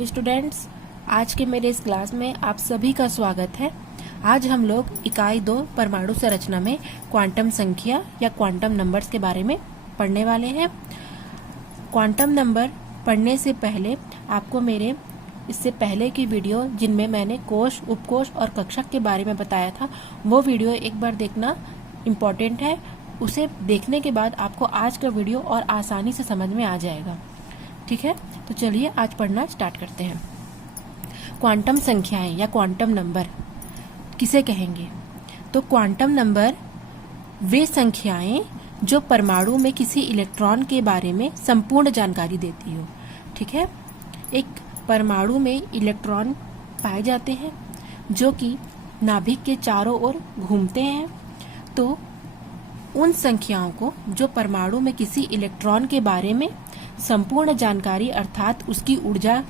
Students, आज के मेरे इस क्लास में आप सभी का स्वागत है। आज हम लोग इकाई 2 परमाणु संरचना में क्वांटम संख्या या क्वांटम नंबर्स के बारे में पढ़ने वाले हैं। क्वांटम नंबर पढ़ने से पहले आपको मेरे इससे पहले की वीडियो जिनमें मैंने कोश, उपकोश और कक्षक के बारे में बताया था, वो वीडियो एक बार देखना इम्पॉर्टेंट है। उसे देखने के बाद आपको आज का वीडियो और आसानी से समझ में आ जाएगा। ठीक है, तो चलिए आज पढ़ना स्टार्ट करते हैं। क्वांटम संख्याएं या क्वांटम नंबर किसे कहेंगे? तो क्वांटम नंबर वे संख्याएं जो परमाणु में किसी इलेक्ट्रॉन के बारे में संपूर्ण जानकारी देती हो। ठीक है, एक परमाणु में इलेक्ट्रॉन पाए जाते हैं जो कि नाभिक के चारों ओर घूमते हैं। तो उन संख्याओं को जो परमाणु में किसी इलेक्ट्रॉन के बारे में संपूर्ण जानकारी अर्थात उसकी ऊर्जा,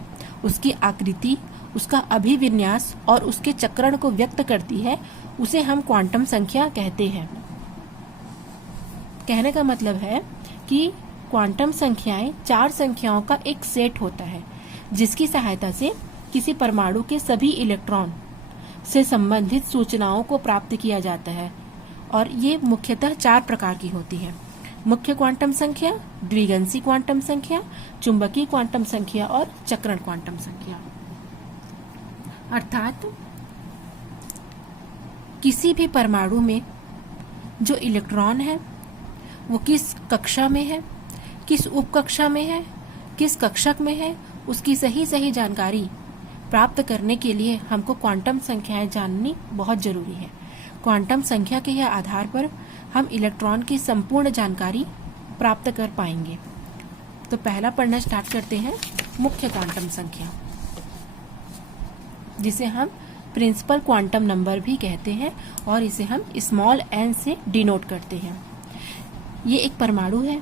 उसकी आकृति, उसका अभिविन्यास और उसके चक्रण को व्यक्त करती है, उसे हम क्वांटम संख्या कहते हैं। कहने का मतलब है कि क्वांटम संख्याएं 4 संख्याओं का एक सेट होता है जिसकी सहायता से किसी परमाणु के सभी इलेक्ट्रॉन से संबंधित सूचनाओं को प्राप्त किया जाता है। और ये मुख्यतः 4 प्रकार की होती है: मुख्य क्वांटम संख्या, द्विगंशी क्वांटम संख्या, चुंबकीय क्वांटम संख्या और चक्रण क्वांटम संख्या। अर्थात किसी भी परमाणु में जो इलेक्ट्रॉन है वो किस कक्षा में है, किस उपकक्षा में है, किस कक्षक में है, उसकी सही जानकारी प्राप्त करने के लिए हमको क्वांटम संख्याएं जाननी बहुत जरूरी है। क्वांटम संख्या के आधार पर हम इलेक्ट्रॉन की संपूर्ण जानकारी प्राप्त कर पाएंगे। तो पहला पढ़ना स्टार्ट करते हैं मुख्य क्वांटम संख्या, जिसे हम प्रिंसिपल क्वांटम नंबर भी कहते हैं और इसे हम स्मॉल n से डिनोट करते हैं। ये एक परमाणु है,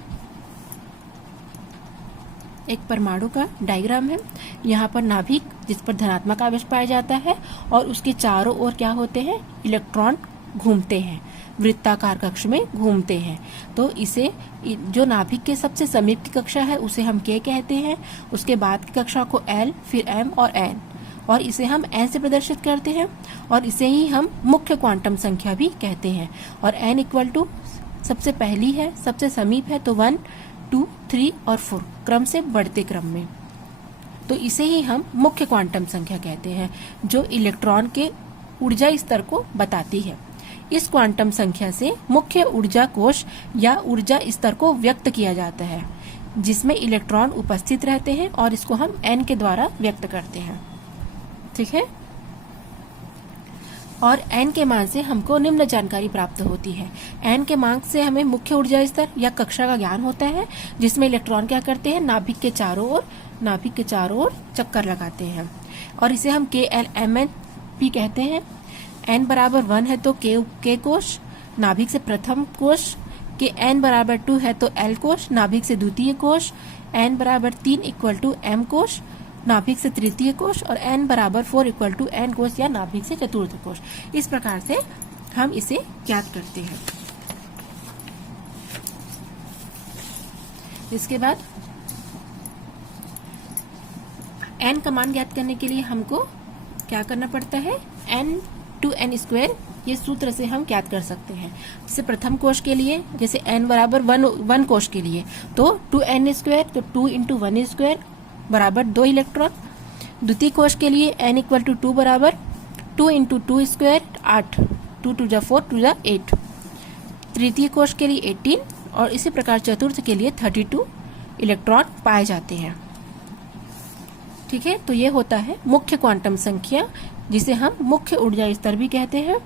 एक परमाणु का डायग्राम है। यहाँ पर नाभिक जिस पर धनात्मक आवेश पाया जाता है और उसके चारों ओर क्या होते हैं, इलेक्ट्रॉन घूमते हैं, वृत्ताकार कक्ष में घूमते हैं। तो इसे जो नाभिक के सबसे समीप की कक्षा है उसे हम K कहते हैं, उसके बाद की कक्षा को L, फिर M और N, और इसे हम N से प्रदर्शित करते हैं और इसे ही हम मुख्य क्वांटम संख्या भी कहते हैं। और N इक्वल टू सबसे पहली है, सबसे समीप है, तो 1, 2, 3 और 4 क्रम से बढ़ते क्रम में। तो इसे ही हम मुख्य क्वांटम संख्या कहते हैं जो इलेक्ट्रॉन के ऊर्जा स्तर को बताती है। इस क्वांटम संख्या से मुख्य ऊर्जा कोश या ऊर्जा स्तर को व्यक्त किया जाता है जिसमें इलेक्ट्रॉन उपस्थित रहते हैं और इसको हम n के द्वारा व्यक्त करते हैं। ठीक है, और n के मान से हमको निम्न जानकारी प्राप्त होती है। n के मान से हमें मुख्य ऊर्जा स्तर या कक्षा का ज्ञान होता है जिसमें इलेक्ट्रॉन क्या करते हैं, नाभिक के चारों ओर चक्कर लगाते हैं और इसे हम KLMN भी कहते हैं। n बराबर 1 है तो K कोश, नाभिक से प्रथम कोश, के n बराबर 2 है तो L कोश, नाभिक से द्वितीय कोश, n बराबर 3 इक्वल टू M कोश, नाभिक से तृतीय कोश, और n बराबर 4 इक्वल टू N कोश या नाभिक से चतुर्थ कोश। इस प्रकार से हम इसे ज्ञात करते हैं। इसके बाद n का मान ज्ञात करने के लिए हमको क्या करना पड़ता है, n टू n स्क्वायर, ये सूत्र से हम ज्ञात कर सकते हैं। जैसे प्रथम कोश के लिए, जैसे n बराबर 1 कोश के लिए तो 2n स्क्वायर, तो 2 इंटू 1 स्क्वायर बराबर 2 इलेक्ट्रॉन। द्वितीय कोश के लिए n इक्वल टू 2 बराबर 2 इंटू 2 स्क्वायर 8, 2 टू जा 4, 2 जा 8। तृतीय कोश के लिए 18 और इसी प्रकार चतुर्थ के लिए 32 इलेक्ट्रॉन पाए जाते हैं। ठीक है, तो ये होता है मुख्य क्वांटम संख्या जिसे हम मुख्य ऊर्जा स्तर भी कहते हैं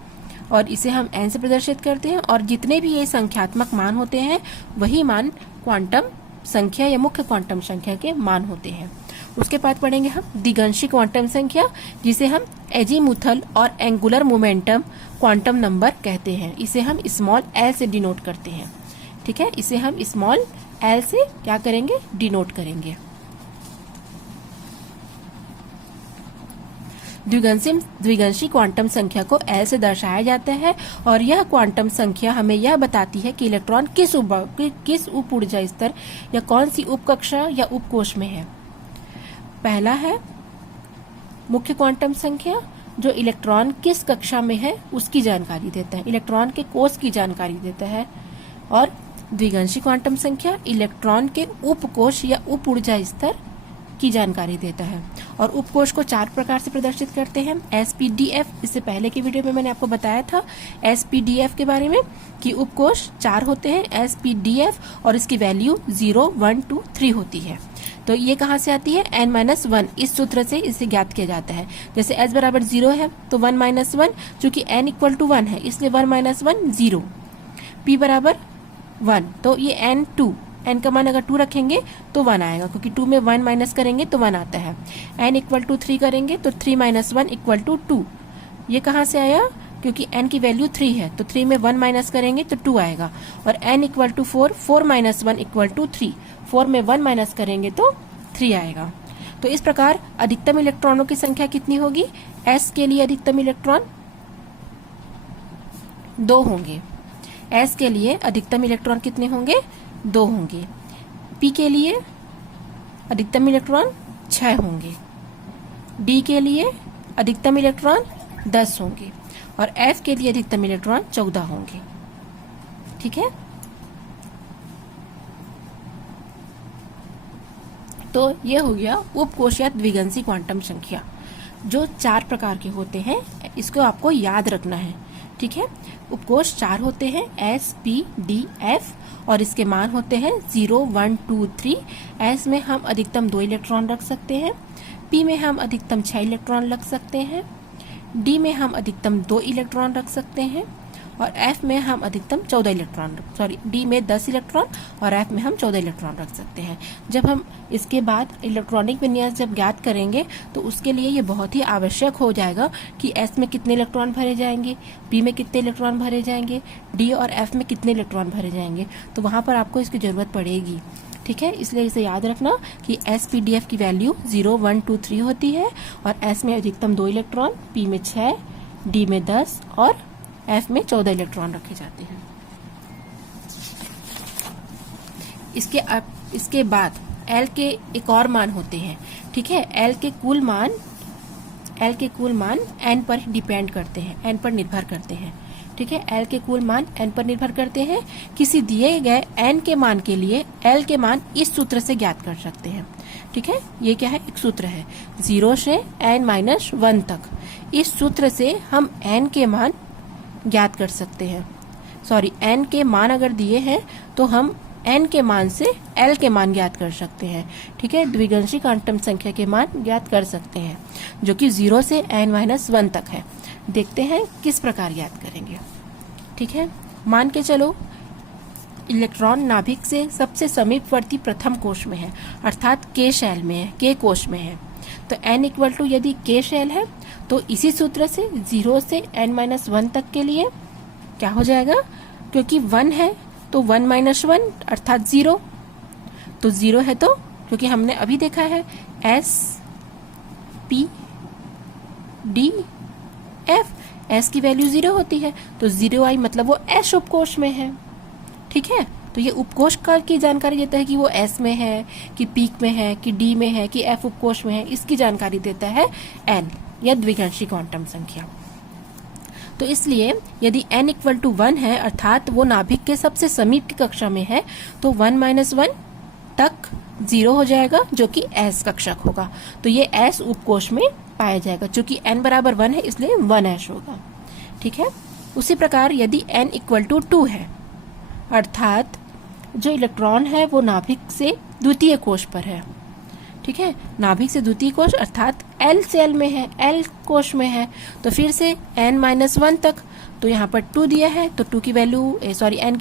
और इसे हम n से प्रदर्शित करते हैं। और जितने भी ये संख्यात्मक मान होते हैं वही मान क्वांटम संख्या या मुख्य क्वांटम संख्या के मान होते हैं। उसके बाद पढ़ेंगे हम द्विगंशी क्वांटम संख्या जिसे हम एजीमुथल और एंगुलर मोमेंटम क्वांटम नंबर कहते हैं। इसे हम स्मॉल l से डिनोट करते हैं। ठीक है, इसे हम स्मॉल l से क्या करेंगे, डिनोट करेंगे। द्विगंशी क्वांटम संख्या को L से दर्शाया जाता है और यह क्वांटम संख्या हमें यह बताती है कि इलेक्ट्रॉन किस उप ऊर्जा स्तर या कौन सी उपकक्षा या उपकोश में है। पहला है मुख्य क्वांटम संख्या जो इलेक्ट्रॉन किस कक्षा में है उसकी जानकारी देता है, इलेक्ट्रॉन के कोष की जानकारी देता है। और द्विगांशी क्वांटम संख्या इलेक्ट्रॉन के उपकोष या उप ऊर्जा स्तर की जानकारी देता है। और उपकोष को 4 प्रकार से प्रदर्शित करते हैं। SPDF, इससे पहले की वीडियो में मैंने आपको बताया था SPDF के बारे में कि उपकोष 4 होते हैं SPDF, और इसकी वैल्यू 0, 1, 2, 3 होती है। तो ये कहाँ से आती है? n-1, इस सूत्र से इसे ज्ञात किया जाता है। जैसे s बराबर 0 है तो 1-1, चूंकि n इक्वल टू 1 है इसलिए 1-1 0। p बराबर 1 तो ये n का मान अगर 2 रखेंगे तो 1 आएगा, क्योंकि 2 में 1 माइनस करेंगे तो 1 आता है। n इक्वल टू 3 करेंगे तो 3 - 1 इक्वल टू 2। ये कहाँ से आया? क्योंकि n की वैल्यू 3 है तो 3 में 1 माइनस करेंगे तो 2 आएगा। और n equal to 4, 4 - 1 equal to 3, 4 में 1 माइनस करेंगे तो 3 आएगा। तो इस प्रकार अधिकतम इलेक्ट्रॉनों की संख्या कितनी होगी? s के लिए अधिकतम इलेक्ट्रॉन 2 होंगे। s के लिए अधिकतम इलेक्ट्रॉन कितने होंगे? 2 होंगे। p के लिए अधिकतम इलेक्ट्रॉन 6 होंगे। d के लिए अधिकतम इलेक्ट्रॉन 10 होंगे। और f के लिए अधिकतम इलेक्ट्रॉन 14 होंगे। ठीक है, तो ये हो गया उपकोष या द्विगांशी क्वांटम संख्या, जो 4 प्रकार के होते हैं। इसको आपको याद रखना है। ठीक है, उपकोष 4 होते हैं SPDF, और इसके मान होते हैं 0, 1, 2, 3। S में हम अधिकतम 2 इलेक्ट्रॉन रख सकते हैं। P में हम अधिकतम 6 इलेक्ट्रॉन रख सकते हैं। D में हम अधिकतम 2 इलेक्ट्रॉन रख सकते हैं। और F में हम अधिकतम 14 इलेक्ट्रॉन, D में 10 इलेक्ट्रॉन और F में हम 14 इलेक्ट्रॉन रख सकते हैं। जब हम इसके बाद इलेक्ट्रॉनिक विन्यास जब ज्ञात करेंगे तो उसके लिए ये बहुत ही आवश्यक हो जाएगा कि S में कितने इलेक्ट्रॉन भरे जाएंगे, P में कितने इलेक्ट्रॉन भरे जाएंगे, D और F में कितने इलेक्ट्रॉन भरे जाएंगे। तो वहाँ पर आपको इसकी जरूरत पड़ेगी। ठीक है, इसलिए इसे याद रखना कि SPDF की वैल्यू 0, 1, 2, 3 होती है। और S में अधिकतम 2 इलेक्ट्रॉन, P में 6, D में 10 और F में 14 इलेक्ट्रॉन रखे जाते हैं। इसके बाद L के एक और मान होते हैं। ठीक है, L के कुल मान N पर डिपेंड करते हैं, N पर निर्भर करते हैं। ठीक है, L के कुल मान N पर निर्भर करते हैं। किसी दिए गए N के मान के लिए L के मान इस सूत्र से ज्ञात कर सकते हैं। ठीक है, ये क्या है? एक सूत्र है 0 से n-1 तक। इस सूत्र से हम N के मान ज्ञात कर सकते हैं। n के मान अगर दिए हैं तो हम n के मान से L के मान ज्ञात कर सकते हैं। ठीक है, द्विगांशी क्वांटम संख्या के मान ज्ञात कर सकते हैं, जो कि 0 से n-1 तक है। देखते हैं किस प्रकार ज्ञात करेंगे। ठीक है, मान के चलो इलेक्ट्रॉन नाभिक से सबसे समीपवर्ती प्रथम कोश में है, अर्थात K शैल में है, K कोश में है। तो n इक्वल टू यदि K शैल है तो इसी सूत्र से 0 से n-1 तक के लिए क्या हो जाएगा? क्योंकि 1 है तो 1 - 1 अर्थात 0। तो 0 है तो, क्योंकि हमने अभी देखा है SPDF, S की वैल्यू 0 होती है तो 0 आई, मतलब वो S उपकोष में है। ठीक है, तो ये उपकोष का की जानकारी देता है कि वो S में है, कि P में है, कि D में है, कि F उपकोष में है। इसकी जानकारी देता है N या द्विगांशी क्वांटम संख्या। तो इसलिए यदि n इक्वल टू 1 है, अर्थात वो नाभिक के सबसे समीप की कक्षा में है, तो 1 - 1 तक 0 हो जाएगा, जो कि S कक्षक होगा। तो ये S उपकोष में पाया जाएगा। चूंकि n बराबर 1 है इसलिए 1S होगा। ठीक है, उसी प्रकार यदि n इक्वल टू 2 है, अर्थात जो इलेक्ट्रॉन है वो नाभिक से द्वितीय कोश पर है। ठीक है, नाभिक से द्वितीय कोश अर्थात L सेल में है, L कोश में है, तो फिर से n-1 तक। तो यहाँ पर 2 दिया है तो n की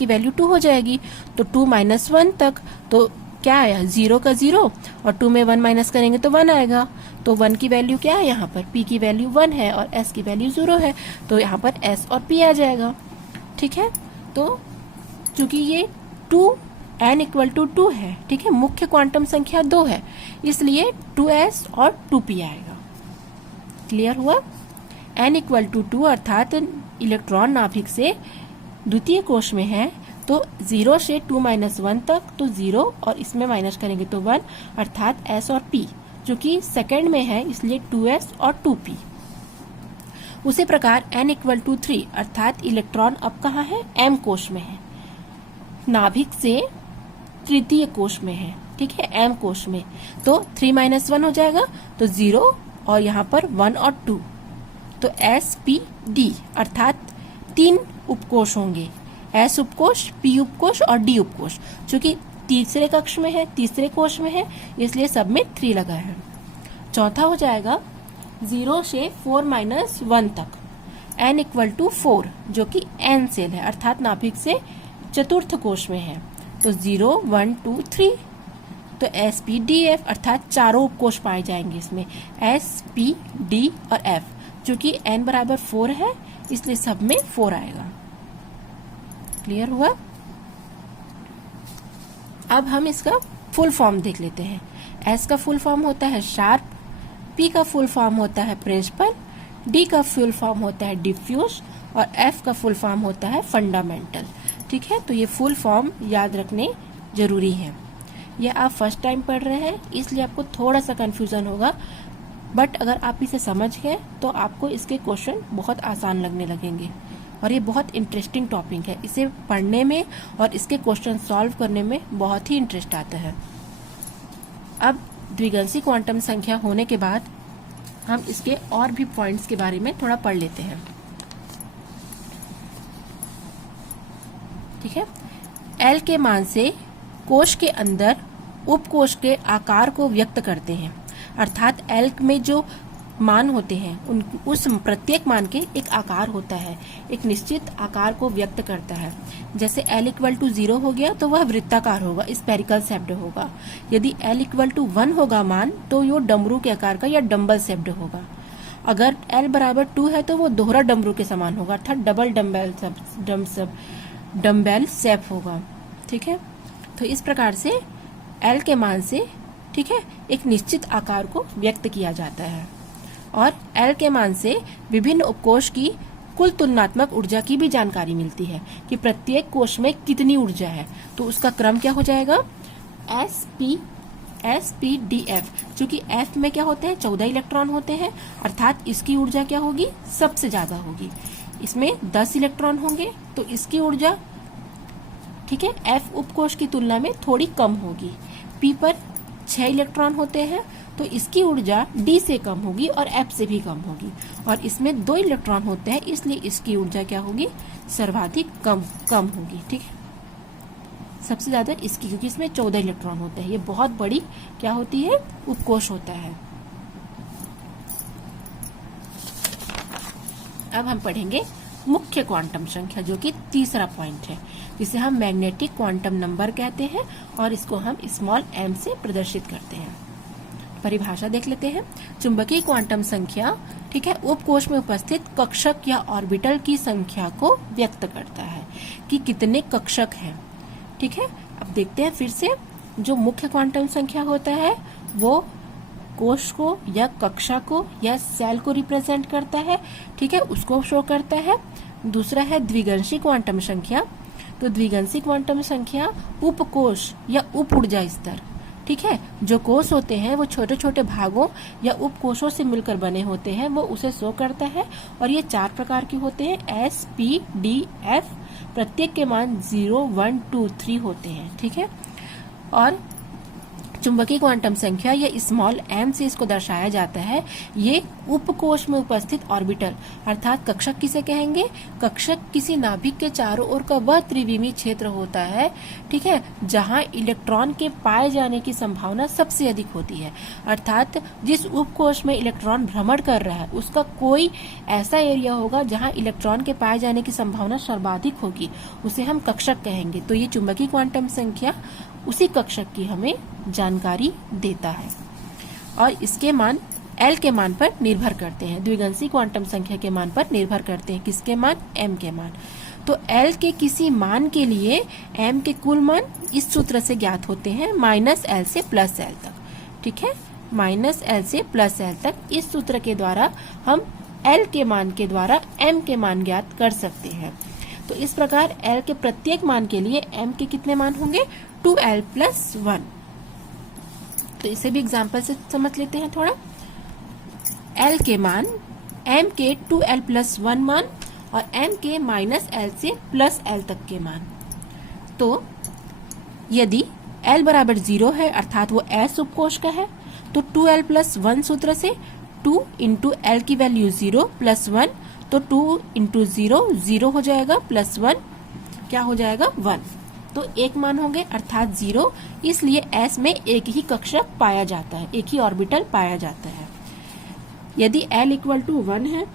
वैल्यू 2 हो जाएगी। तो 2 - 1 तक, तो क्या आया? 0 का 0 और 2 में 1 माइनस करेंगे तो 1 आएगा। तो 1 की वैल्यू क्या है? यहाँ पर P की वैल्यू 1 है और S की वैल्यू 0 है, तो यहाँ पर S और P आ जाएगा। ठीक है, तो चूंकि ये 2n इक्वल टू 2 है, ठीक है, मुख्य क्वांटम संख्या 2 है, इसलिए 2s और 2p आएगा। क्लियर हुआ? n इक्वल टू 2 अर्थात इलेक्ट्रॉन नाभिक से द्वितीय कोश में है, तो 0 से 2 - 1 तक, तो 0 और इसमें माइनस करेंगे तो 1 अर्थात s और p जो कि सेकेंड में है इसलिए 2s और 2p। उसी प्रकार n = 3 अर्थात इलेक्ट्रॉन अब कहाँ है, m कोश में है, नाभिक से तृतीय कोश में है, ठीक है, m कोश में। तो 3 - 1 हो जाएगा, तो 0 और यहाँ पर 1 और 2, तो sp_d अर्थात 3 उपकोश होंगे, s उपकोश, p उपकोश और d उपकोश। चूंकि तीसरे कक्ष में है, तीसरे कोश में है, इसलिए सब में 3 लगा है। चौथा हो जाएगा 0 से 4 - 1 तक, n = 4 जो कि n सेल है अर्थात नाभिक से चतुर्थ कोश में है, तो 0 1 2 3, तो sp_df अर्थात चारों उपकोश पाए जाएंगे इसमें, s p d और f, जो कि n = 4 है इसलिए सब में 4 आएगा। क्लियर हुआ? अब हम इसका फुल फॉर्म देख लेते हैं। S का फुल फॉर्म होता है शार्प, P का फुल फॉर्म होता है प्रिंसिपल, D का फुल फॉर्म होता है डिफ्यूज और F का फुल फॉर्म होता है फंडामेंटल। ठीक है, तो ये फुल फॉर्म याद रखने जरूरी है। ये आप फर्स्ट टाइम पढ़ रहे हैं इसलिए आपको थोड़ा सा कंफ्यूजन होगा, बट अगर आप इसे समझ गए तो आपको इसके क्वेश्चन बहुत आसान लगने लगेंगे और ये बहुत इंटरेस्टिंग टॉपिक है। इसे पढ़ने में और इसके क्वेश्चन सॉल्व करने में बहुत ही इंटरेस्ट आता है। अब द्विगंशी क्वांटम संख्या होने के बाद हम इसके और भी पॉइंट्स के बारे में थोड़ा पढ़ लेते हैं। ठीक है, एल के मान से कोश के अंदर उपकोश के आकार को व्यक्त करते हैं, अर्थात एल में जो मान होते हैं उस प्रत्येक मान के एक आकार होता है, एक निश्चित आकार को व्यक्त करता है। जैसे L = 0 हो गया तो वह वृत्ताकार होगा, स्फेरिकल शेप्ड होगा। यदि L = 1 होगा मान तो वो डमरू के आकार का या डम्बल शेप्ड होगा। अगर L = 2 है तो वो दोहरा डमरू के समान होगा, अर्थात डबल डम्बेल शेप होगा। ठीक है, तो इस प्रकार से L के मान से, ठीक है, एक निश्चित आकार को व्यक्त किया जाता है। और L के मान से विभिन्न उपकोश की कुल तुलनात्मक ऊर्जा की भी जानकारी मिलती है कि प्रत्येक कोश में कितनी ऊर्जा है। तो उसका क्रम क्या हो जाएगा, sp_df, क्योंकि F में क्या होते हैं, 14 इलेक्ट्रॉन होते हैं, अर्थात इसकी ऊर्जा क्या होगी, सबसे ज्यादा होगी। इसमें 10 इलेक्ट्रॉन होंगे तो इसकी ऊर्जा, ठीक है, F उपकोश की तुलना में थोड़ी कम होगी। P पर 6 इलेक्ट्रॉन होते हैं तो इसकी ऊर्जा D से कम होगी और F से भी कम होगी। और इसमें 2 इलेक्ट्रॉन होते हैं इसलिए इसकी ऊर्जा क्या होगी, सर्वाधिक कम होगी। ठीक है, सबसे ज्यादा इसकी, क्योंकि इसमें 14 इलेक्ट्रॉन होते हैं। ये बहुत बड़ी क्या होती है, उपकोश होता है। अब हम पढ़ेंगे मुख्य क्वांटम संख्या, जो कि तीसरा पॉइंट है, जिसे हम मैग्नेटिक क्वांटम नंबर कहते हैं और इसको हम स्मॉल m से प्रदर्शित करते हैं। परिभाषा देख लेते हैं। चुंबकीय क्वांटम संख्या, ठीक है, उपकोश में उपस्थित कक्षक या ऑर्बिटल की संख्या को व्यक्त करता है कि कितने कक्षक हैं। ठीक है, अब देखते हैं फिर से। जो मुख्य क्वांटम संख्या होता है वो कोश को या कक्षा को या सेल को रिप्रेजेंट करता है, ठीक है, उसको शो करता है। दूसरा है द्विगंशी क्वांटम संख्या। तो द्विगंशी क्वांटम संख्या उपकोश या उप ऊर्जा स्तर, ठीक है, जो कोश होते हैं वो छोटे छोटे भागों या उपकोशों से मिलकर बने होते हैं, वो उसे शो करता है। और ये 4 प्रकार के होते हैं, S P D F, प्रत्येक के मान 0 1 2 3 होते हैं। ठीक है, और चुंबकीय क्वांटम संख्या या स्मॉल m से इसको दर्शाया जाता है। ये उपकोश में उपस्थित ऑर्बिटल, अर्थात कक्षक किसे कहेंगे, कक्षक किसी नाभिक के चारों ओर का वह त्रिविमीय क्षेत्र होता है, ठीक है, जहां इलेक्ट्रॉन के पाए जाने की संभावना सबसे अधिक होती है। अर्थात जिस उपकोश में इलेक्ट्रॉन भ्रमण कर रहा है उसका कोई ऐसा एरिया होगा जहां इलेक्ट्रॉन के पाए जाने की संभावना सर्वाधिक होगी, उसे हम कक्षक कहेंगे। तो ये चुंबकीय क्वांटम संख्या उसी कक्षक की हमें जानकारी देता है और इसके मान L के मान पर निर्भर करते हैं। द्विगंशी क्वांटम संख्या के मान पर निर्भर करते हैं, किसके मान, M के मान। तो L के किसी मान के लिए M के कुल मान इस सूत्र से ज्ञात होते हैं, -L से +L तक। ठीक है, -L से +L तक, इस सूत्र के द्वारा हम L के मान के द्वारा M के मान ज्ञात कर सकते हैं। तो इस प्रकार L के प्रत्येक मान के लिए M के कितने मान होंगे, 2L + 1। तो इसे भी एग्जाम्पल से समझ लेते हैं थोड़ा। l के मान m के 2l+1 मान और m के -l से +l तक के मान। तो यदि l बराबर 0 है अर्थात वो s उपकोष का है तो 2l+1 सूत्र से 2 इंटू l की वैल्यू 0 +1, तो 2 इंटू 0 0 हो जाएगा, +1 क्या हो जाएगा 1, तो एक मान होंगे अर्थात 0। इसलिए s में एक ही कक्षक पाया जाता है, एक ही ऑर्बिटल पाया जाता है। यदि l इक्वल टू 1 है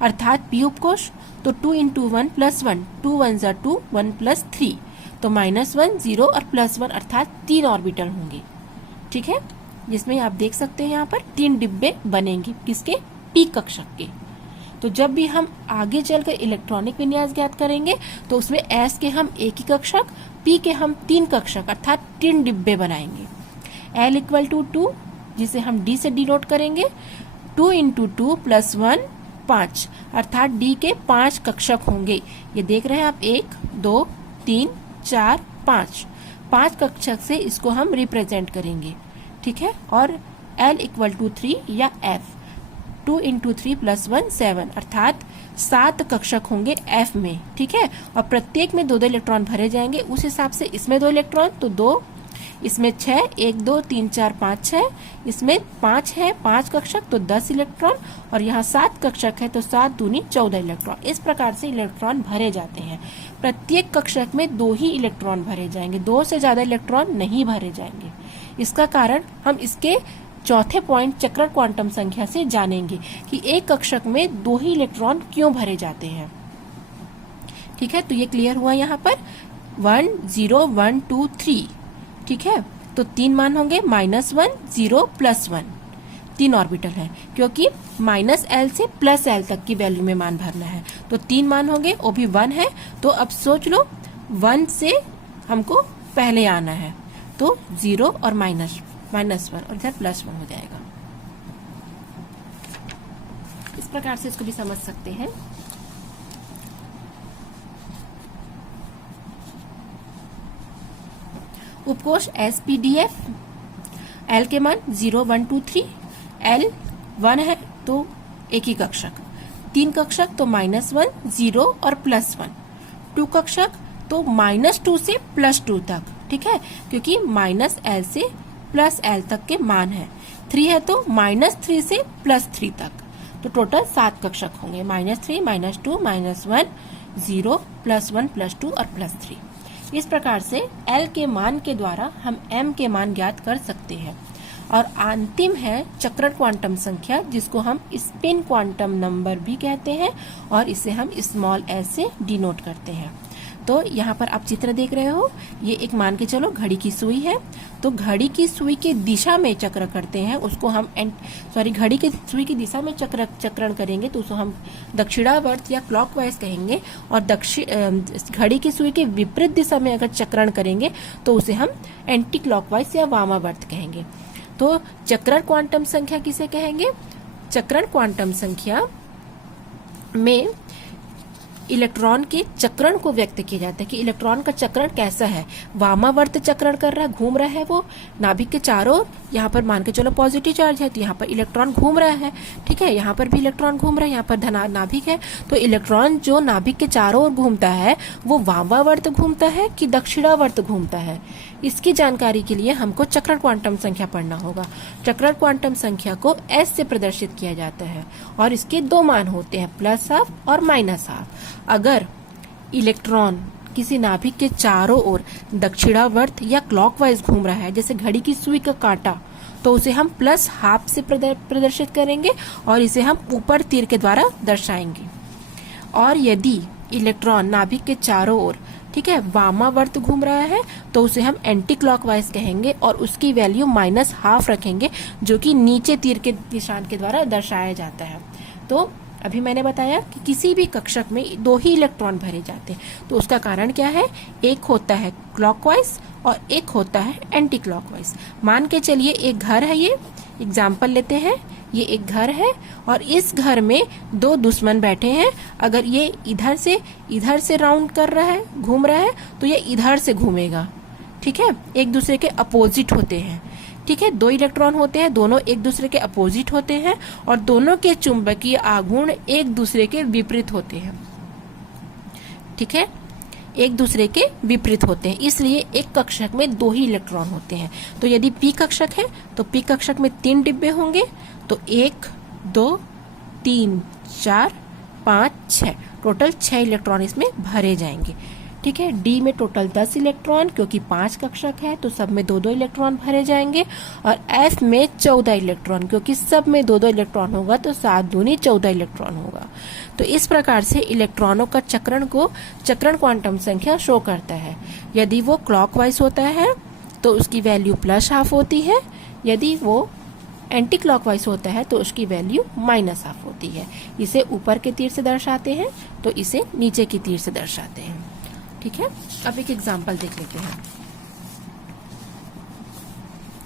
अर्थात p उपकोष, तो 2 इंटू 1 +1, 2 1 ज़ा 2, 1 + 3, तो -1 0 और +1 अर्थात 3 ऑर्बिटल होंगे। ठीक है, जिसमें आप देख सकते हैं यहाँ पर 3 डिब्बे बनेंगे किसके, p कक्षक के। तो जब भी हम आगे चलकर इलेक्ट्रॉनिक विन्यास ज्ञात करेंगे तो उसमें s के हम एक ही कक्षक, p के हम 3 कक्षक अर्थात 3 डिब्बे बनाएंगे। l इक्वल टू 2 जिसे हम d से डिनोट करेंगे, 2 इंटू 2 +1 5 अर्थात d के 5 कक्षक होंगे। ये देख रहे हैं आप, 1 2 3 4 5, 5 कक्षक से इसको हम रिप्रेजेंट करेंगे। ठीक है, और l इक्वल टू 3 या f, 2 इंटू 3 +1 7 अर्थात 7 कक्षक होंगे f में। ठीक है, और प्रत्येक में 2-2 इलेक्ट्रॉन भरे जाएंगे, उस हिसाब से इसमें 2 इलेक्ट्रॉन तो 2, इसमें 6, 1 2 3 4 5 6, इसमें 5 है 5 कक्षक तो 10 इलेक्ट्रॉन, और यहाँ 7 कक्षक है तो 7 दूनी 14 इलेक्ट्रॉन। इस प्रकार से इलेक्ट्रॉन भरे जाते हैं। प्रत्येक कक्षक में 2 ही इलेक्ट्रॉन भरे जाएंगे, 2 से ज्यादा इलेक्ट्रॉन नहीं भरे जाएंगे। इसका कारण हम इसके चौथे पॉइंट चक्रण क्वांटम संख्या से जानेंगे कि एक कक्षक में 2 ही इलेक्ट्रॉन क्यों भरे जाते हैं। ठीक है, तो ये क्लियर हुआ यहाँ पर 1 0 1 2 3। ठीक है, तो 3 मान होंगे, -1 0 +1, 3 ऑर्बिटल है क्योंकि -l से +l तक की वैल्यू में मान भरना है, तो 3 मान होंगे, वो भी 1 है। तो अब सोच लो 1 से हमको पहले आना है, तो 0 और -1 और इधर +1 हो जाएगा। इस प्रकार से इसको भी समझ सकते हैं। उपकोष SPDF, L के मान 0 1 2 3, L 1 है तो एक ही कक्षक, 3 कक्षक तो -1 0 और +1, 2 कक्षक तो -2 से +2 तक। ठीक है, क्योंकि -l से +l तक के मान है, 3 है तो -3 से +3 तक, तो टोटल 7 कक्षक होंगे, -3 -2 -1 0 +1 +2 और +3। इस प्रकार से l के मान के द्वारा हम m के मान ज्ञात कर सकते हैं। और अंतिम है चक्रण क्वांटम संख्या, जिसको हम स्पिन क्वांटम नंबर भी कहते हैं और इसे हम स्मॉल s से डिनोट करते हैं। तो यहाँ पर आप चित्र देख रहे हो, ये एक मान के चलो घड़ी की सुई है, तो घड़ी की सुई की दिशा में चक्र करते हैं, उसको हम घड़ी की सुई की दिशा में चक्रण करेंगे तो उसको हम दक्षिणावर्त या क्लॉकवाइज कहेंगे, और घड़ी की सुई के विपरीत दिशा में अगर चक्रण करेंगे तो उसे हम एंटी क्लॉकवाइज या वामावर्त कहेंगे। तो चक्रण क्वांटम संख्या किसे कहेंगे? चक्रण क्वांटम संख्या में इलेक्ट्रॉन के चक्रण को व्यक्त किया जाता है कि इलेक्ट्रॉन का चक्रण कैसा है। वामावर्त चक्रण कर रहा है, घूम रहा है वो नाभिक के चारों, यहाँ पर मान के चलो पॉजिटिव चार्ज है तो यहाँ पर इलेक्ट्रॉन घूम रहा है। ठीक है, यहाँ पर भी इलेक्ट्रॉन घूम रहा है, यहाँ पर नाभिक है, तो इलेक्ट्रॉन जो नाभिक के चारों ओर घूमता है वो वामावर्त घूमता है कि दक्षिणावर्त घूमता है, इसकी जानकारी के लिए हमको चक्रण क्वांटम संख्या पढ़ना होगा। चक्रण क्वांटम संख्या को S से प्रदर्शित किया जाता है और इसके 2 मान होते हैं, +12 और -12। अगर इलेक्ट्रॉन किसी नाभिक के चारों ओर दक्षिणावर्त या क्लॉकवाइज घूम रहा है, जैसे घड़ी की सुई का कांटा, तो उसे हम +12 से प्रदर्शित करेंगे और इसे हम ऊपर तीर के द्वारा दर्शाएंगे। और यदि इलेक्ट्रॉन नाभिक के चारों ओर, ठीक है, वामावर्त घूम रहा है तो उसे हम एंटी क्लॉकवाइज कहेंगे और उसकी वैल्यू -12 रखेंगे, जो कि नीचे तीर के निशान के द्वारा दर्शाया जाता है। तो अभी मैंने बताया कि किसी भी कक्षक में 2 ही इलेक्ट्रॉन भरे जाते हैं, तो उसका कारण क्या है? एक होता है क्लॉकवाइज और एक होता है एंटी क्लॉकवाइज। मान के चलिए एक घर है, ये एग्जाम्पल लेते हैं, ये एक घर है और इस घर में 2 दुश्मन बैठे हैं। अगर ये इधर से राउंड कर रहा है, घूम रहा है, तो ये इधर से घूमेगा। ठीक है, एक दूसरे के अपोजिट होते हैं। ठीक है, 2 इलेक्ट्रॉन होते हैं, दोनों एक दूसरे के अपोजिट होते हैं और दोनों के चुंबकीय आघूर्ण एक दूसरे के विपरीत होते हैं। ठीक है, एक दूसरे के विपरीत होते हैं, इसलिए एक कक्षक में 2 ही इलेक्ट्रॉन होते हैं। तो यदि पी कक्षक है तो पी कक्षक में 3 डिब्बे होंगे, तो 1 2 3 4 5 6, टोटल 6 इलेक्ट्रॉन इसमें भरे जाएंगे। ठीक है, डी में टोटल 10 इलेक्ट्रॉन, क्योंकि 5 कक्षक है तो सब में 2-2 इलेक्ट्रॉन भरे जाएंगे। और एफ में 14 इलेक्ट्रॉन, क्योंकि सब में 2-2 इलेक्ट्रॉन होगा तो 7 दूनी 14 इलेक्ट्रॉन होगा। तो इस प्रकार से इलेक्ट्रॉनों का चक्रण क्वांटम संख्या शो करता है। यदि वो क्लॉकवाइज होता है तो उसकी वैल्यू +½ होती है, यदि वो एंटी क्लॉकवाइज होता है तो उसकी वैल्यू -½ होती है। इसे ऊपर के तीर से दर्शाते हैं तो इसे नीचे की तीर से दर्शाते हैं। ठीक है, अब एक एग्जाम्पल देख लेते हैं।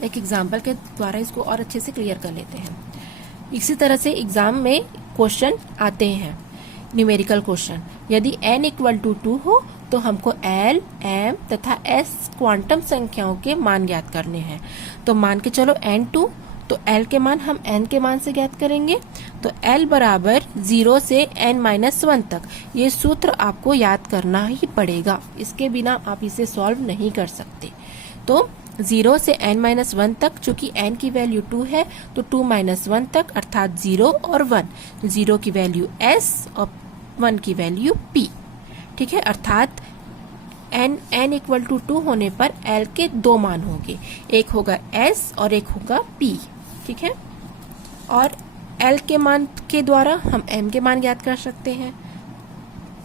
एक एग्जाम्पल के द्वारा इसको और अच्छे से क्लियर कर लेते हैं। इसी तरह से एग्जाम में क्वेश्चन आते हैं, न्यूमेरिकल क्वेश्चन। यदि n = 2 हो तो हमको L, M तथा S क्वांटम संख्याओं के मान ज्ञात करने हैं। तो मान के चलो n2, तो L के मान हम n के मान से ज्ञात करेंगे। तो L बराबर 0 से n-1 तक, ये सूत्र आपको याद करना ही पड़ेगा, इसके बिना आप इसे सॉल्व नहीं कर सकते। तो 0 से n-1 तक, चूंकि n की वैल्यू 2 है तो 2-1 तक, अर्थात 0 और 1, 0 की वैल्यू S और 1 की वैल्यू P। ठीक है, अर्थात n = 2 होने पर L के 2 मान होंगे, एक होगा S और एक होगा P। ठीक है, और L के मान के द्वारा हम M के मान ज्ञात कर सकते हैं।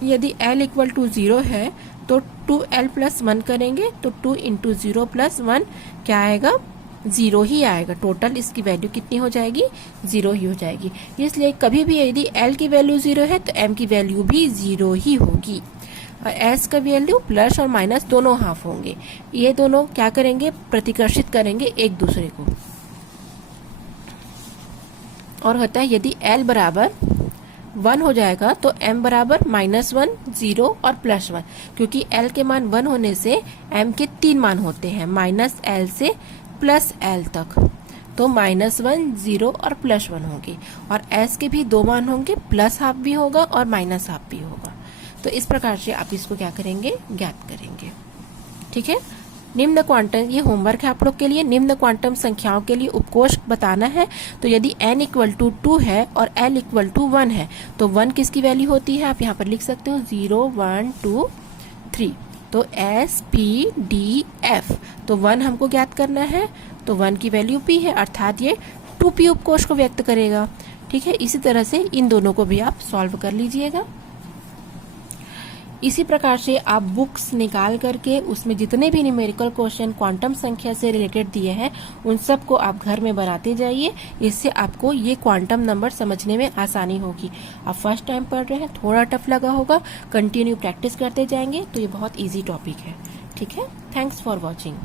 यदि L = 0 है तो 2L + 1 करेंगे तो 2 × 0 + 1 क्या आएगा, 0 ही आएगा। टोटल इसकी वैल्यू कितनी हो जाएगी, 0 ही हो जाएगी। इसलिए कभी भी यदि L की वैल्यू 0 है तो M की वैल्यू भी 0 ही होगी। और S का वैल्यू प्लस और माइनस दोनों हाफ होंगे। ये दोनों क्या करेंगे, प्रतिकर्षित करेंगे एक दूसरे को। और होता है यदि L बराबर 1 हो जाएगा तो M बराबर -1, 0 और +1, क्योंकि L के मान 1 होने से M के 3 मान होते हैं, -L से +L तक। तो -1, 0 और +1 होंगे। और S के भी 2 मान होंगे, +½ भी होगा और -½ भी होगा। तो इस प्रकार से आप इसको क्या करेंगे, ज्ञात करेंगे। ठीक है, निम्न क्वांटम, ये होमवर्क है आप लोग के लिए, निम्न क्वांटम संख्याओं के लिए उपकोष बताना है। तो यदि n = 2 है और L = 1 है तो 1 किसकी वैल्यू होती है, आप यहाँ पर लिख सकते हो 0 1 2 3। तो S P D F, तो 1 हमको ज्ञात करना है, तो 1 की वैल्यू P है, अर्थात ये 2P उपकोष को व्यक्त करेगा। ठीक है, इसी तरह से इन दोनों को भी आप सॉल्व कर लीजिएगा। इसी प्रकार से आप बुक्स निकाल करके उसमें जितने भी न्यूमेरिकल क्वेश्चन क्वांटम संख्या से रिलेटेड दिए हैं उन सब को आप घर में बनाते जाइए। इससे आपको ये क्वांटम नंबर समझने में आसानी होगी। आप फर्स्ट टाइम पढ़ रहे हैं, थोड़ा टफ लगा होगा, कंटिन्यू प्रैक्टिस करते जाएंगे तो ये बहुत ईजी टॉपिक है। ठीक है, थैंक्स फॉर वॉचिंग।